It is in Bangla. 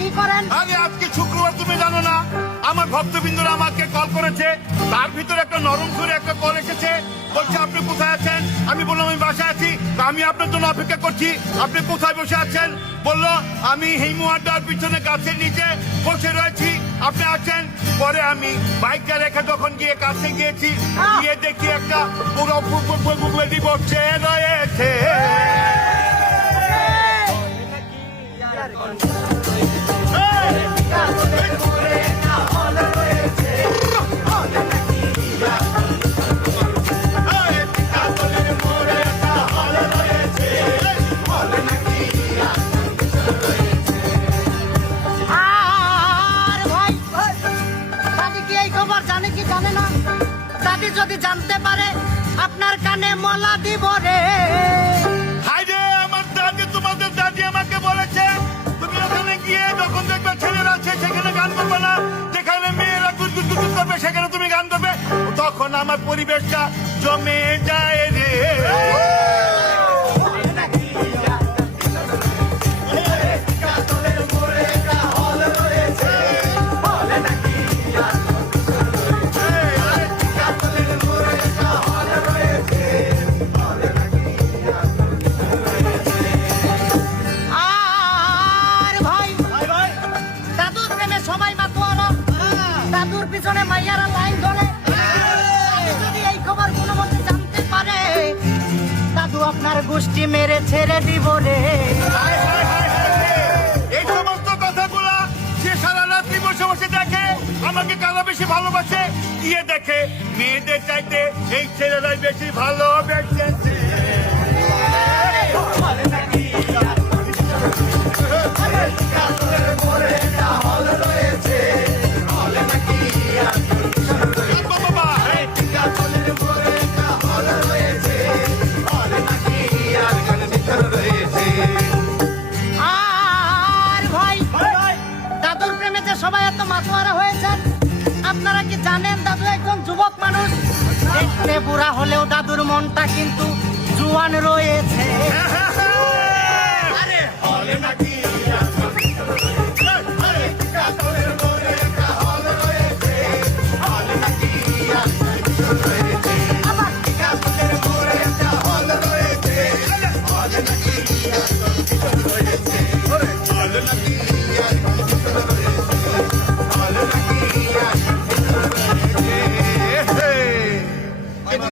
কি করেন? আরে আজকে শুক্রবার, তুমি জানো না আমার ভক্তবৃন্দরা আমাকে কল করেছে, তার ভিতরে একটা নরম করে একটা কল এসেছে, বলছে আপনি কোথায় আছেন? আমি বললাম আমি বাসায় আছি। আমি আপনার জন্য অপেক্ষা করছি, আপনি কোথায় বসে আছেন? বললো আমি হিমু আড্ডার পিছনে গাছের নিচে বসে রয়েছি, আপনি আছেন? পরে আমি বাইকটা রেখে যখন গিয়ে কাছে গিয়েছি, গিয়ে দেখি একটা পুরো বসে রয়েছে। দাদি যদি জানতে পারে আপনার কানে মলা দিব রে। হাই রে, আমার দাদি, তোমাদের দাদি আমাকে বলেছে তুমি ওখানে গিয়ে যখন দেখবে ছেলেরা আছে সেখানে গান করবে না, যেখানে মেয়েরা গুজগুজ করবে সেখানে তুমি গান করবে। তখন আমার পরিবেশটা জমে যায় রে। পিছনে মাইয়ারা লাইন ধরে, যদি এই খবর কোনো মতে জানতে পারে দাদু আপনার গোষ্ঠী মেরে ছেড়ে দিব রে। এই সমস্ত কথাগুলা সে সারা রাত্রি বসে বসে দেখে আমাকে কারা বেশি ভালোবাসে, গিয়ে দেখে মেয়েদের চাইতে এই ছেলেরাই বেশি ভালোবেসেছে। সবাই এত মাতোয়ারা হয়েছেন, আপনারা কি জানেন দাদু একজন যুবক মানুষ? দেখতে বুড়া হলেও দাদুর মনটা কিন্তু জুয়ান রয়েছে। আরে হলে নাকি